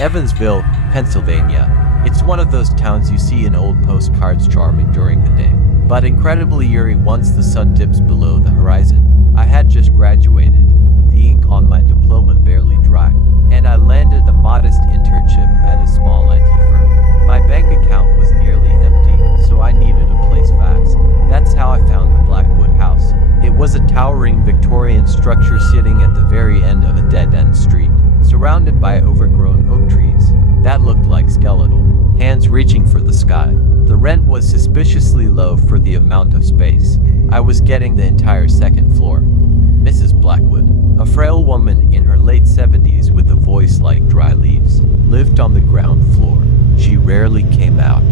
Evansville, Pennsylvania. It's one of those towns you see in old postcards, charming during the day, but incredibly eerie once the sun dips below the horizon. I had just graduated, the ink on my diploma barely dry, and I landed a modest internship at a small IT firm. My bank account was nearly empty, so I needed a place fast. That's how I found the Blackwood House. It was a towering Victorian structure sitting at the very end of a dead-end street, surrounded by overgrown oak trees that looked like skeletal hands reaching for the sky. The rent was suspiciously low for the amount of space. I was getting the entire second floor. Mrs. Blackwood, a frail woman in her late 70s with a voice like dry leaves, lived on the ground floor. She rarely came out,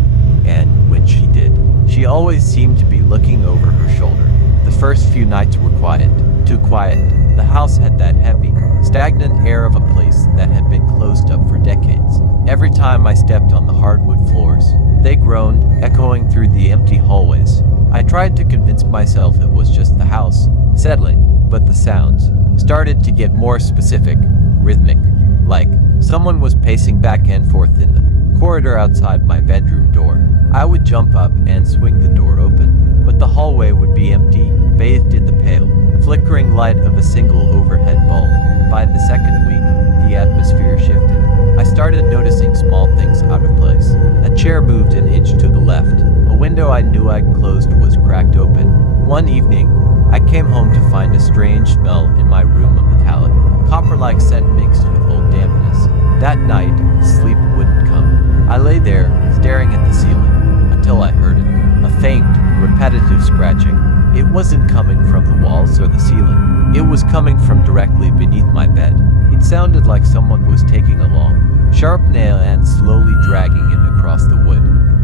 and when she did, she always seemed to be looking over her shoulder. The first few nights were quiet, too quiet. The house had that heavy, stagnant air of a place that had been closed up for decades. Every time I stepped on the hardwood floors, they groaned, echoing through the empty hallways. I tried to convince myself it was just the house settling, but the sounds started to get more specific, rhythmic, like someone was pacing back and forth in the corridor outside my bedroom door. I would jump up and swing the door open, but the hallway would be empty, bathed in the pale, flickering light of a single overhead bulb. By the second week, the atmosphere shifted. I started noticing small things out of place. A chair moved an inch to the left. A window I knew I'd closed was cracked open. One evening, I came home to find a strange smell in my room, a metallic, copper-like scent mixed with old dampness. That night, sleep wouldn't come. I lay there, staring at the ceiling, until I heard it. A faint, repetitive scratching. It wasn't coming from the walls or the ceiling. It was coming from directly beneath my bed. It sounded like someone was taking a long, sharp nail and slowly dragging it across the wood.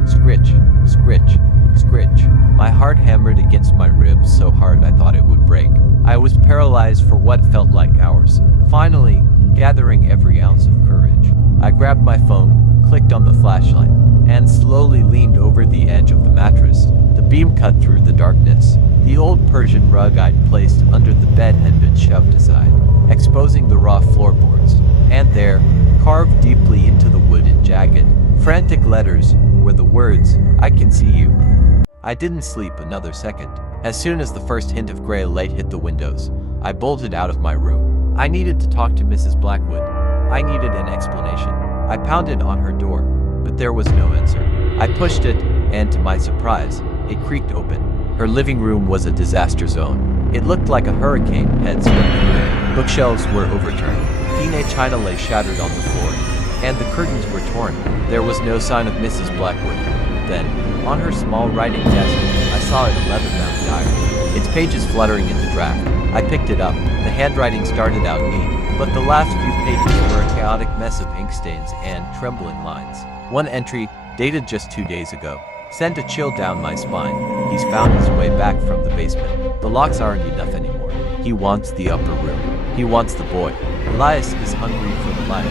Scritch, scritch, scritch. My heart hammered against my ribs so hard I thought it would break. I was paralyzed for what felt like hours. Finally, gathering every ounce of courage, I grabbed my phone, clicked on the flashlight, and slowly leaned over the edge of the mattress. The beam cut through the darkness. The old Persian rug I'd placed under the bed had been shoved aside, exposing the raw floorboards. And there, carved deeply into the wood in jagged, frantic letters, were the words, "I can see you." I didn't sleep another second. As soon as the first hint of gray light hit the windows, I bolted out of my room. I needed to talk to Mrs. Blackwood. I needed an explanation. I pounded on her door, but there was no answer. I pushed it, and to my surprise, it creaked open. Her living room was a disaster zone. It looked like a hurricane had swept through it. Bookshelves were overturned. Fine china lay shattered on the floor, and the curtains were torn. There was no sign of Mrs. Blackwood. Then, on her small writing desk, I saw a leather-bound diary, its pages fluttering in the draft. I picked it up. The handwriting started out neat, but the last few pages were a chaotic mess of ink stains and trembling lines. One entry, dated just 2 days ago, sent a chill down my spine. He's found his way back from the basement. The locks aren't enough anymore. He wants the upper room. He wants the boy. Elias is hungry for the light.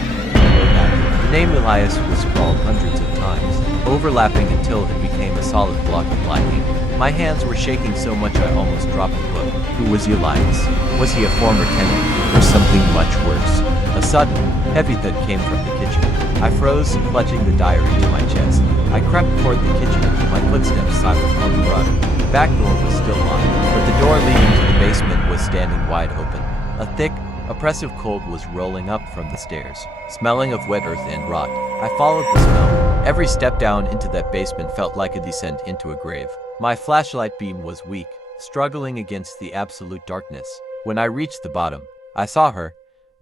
The name Elias was scrawled hundreds of times, overlapping until it became a solid block of black ink. My hands were shaking so much I almost dropped the book. Who was Elias? Was he a former tenant, or something much worse? A sudden, heavy thud came from the kitchen. I froze, clutching the diary to my chest. I crept toward the kitchen, my footsteps silent on the rug. The back door was still locked, but the door leading to the basement was standing wide open. A thick, oppressive cold was rolling up from the stairs, smelling of wet earth and rot. I followed the smell. Every step down into that basement felt like a descent into a grave. My flashlight beam was weak, struggling against the absolute darkness. When I reached the bottom, I saw her.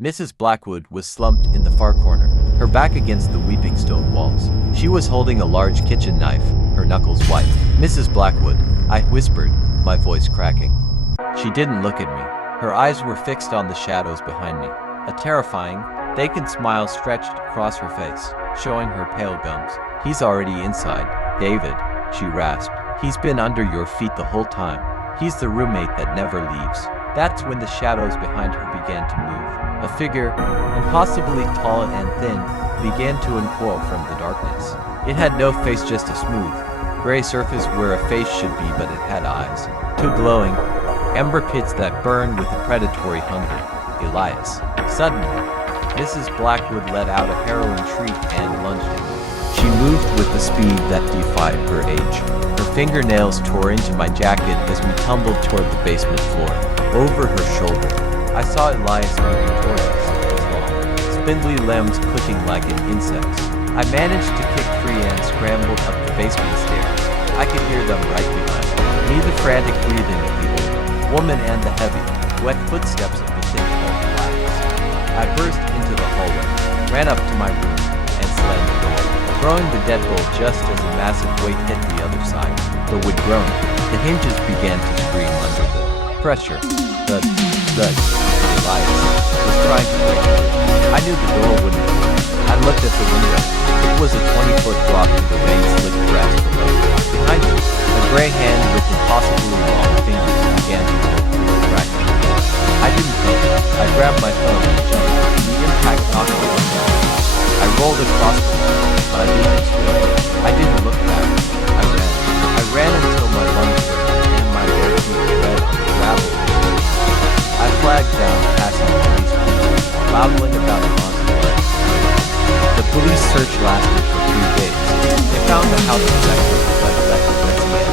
Mrs. Blackwood was slumped in the far corner, her back against the weeping stone walls. She was holding a large kitchen knife, her knuckles white. "Mrs. Blackwood," I whispered, my voice cracking. She didn't look at me. Her eyes were fixed on the shadows behind me. A terrifying, vacant smile stretched across her face, showing her pale gums. "He's already inside, David," she rasped. "He's been under your feet the whole time. He's the roommate that never leaves." That's when the shadows behind her began to move. A figure, impossibly tall and thin, began to uncoil from the darkness. It had no face, just a smooth, gray surface where a face should be, but it had eyes. Two glowing, ember pits that burned with a predatory hunger. Elias. Suddenly, Mrs. Blackwood let out a harrowing shriek and lunged at me. She moved with a speed that defied her age. Her fingernails tore into my jacket as we tumbled toward the basement floor. Over her shoulder, I saw Elias moving toward us, his long, spindly limbs clicking like an insect's. I managed to kick free and scrambled up the basement stairs. I could hear them right behind me, the frantic breathing of the old woman and the heavy, wet footsteps of the thick old Elias. I burst into the hallway, ran up to my room, and slammed the door, throwing the deadbolt just as a massive weight hit the other side. The wood groaned. The hinges began to scream under the pressure. Thud. Elias was trying to break through. I knew the door wouldn't open. I looked at the window. It was a 20-foot drop to the rain-slicked grass below. Behind me, a gray hand with impossibly long fingers began to pull through the crack in the door. I didn't think. I grabbed my phone and jumped. The impact knocked me on the ground. I rolled across the floor, but I didn't explode. I didn't look back. I ran until my lungs hurt and my bare feet tread on the gravel. I flagged down passing police cars, babbling about the monster. The police search lasted for 3 days. They found the house infected by electric Mexican,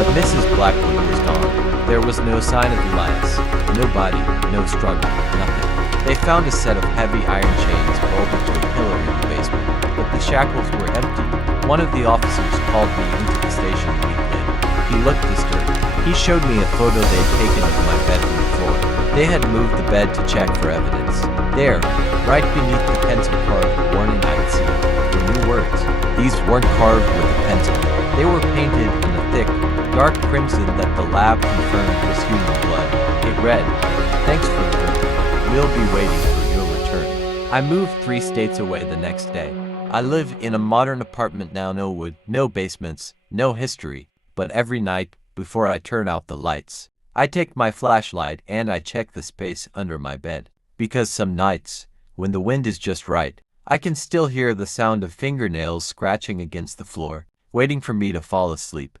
but Mrs. Blackwood was gone. There was no sign of Elias. No body, no struggle, nothing. They found a set of heavy iron chains bolted to a pillar in the basement, but the shackles were empty. One of the officers called me into the station a week later. He looked disturbed. He showed me a photo they'd taken of my bedroom floor. They had moved the bed to check for evidence. There, right beneath the pencil-carved warning I'd seen, were new words. These weren't carved with a pencil. They were painted in a thick, dark crimson that the lab confirmed was human blood. It read, "Thanks for the work. We'll be waiting for your return." I moved 3 states away the next day. I live in a modern apartment now, no wood, no basements, no history, but every night, before I turn out the lights, I take my flashlight and I check the space under my bed. Because some nights, when the wind is just right, I can still hear the sound of fingernails scratching against the floor, waiting for me to fall asleep.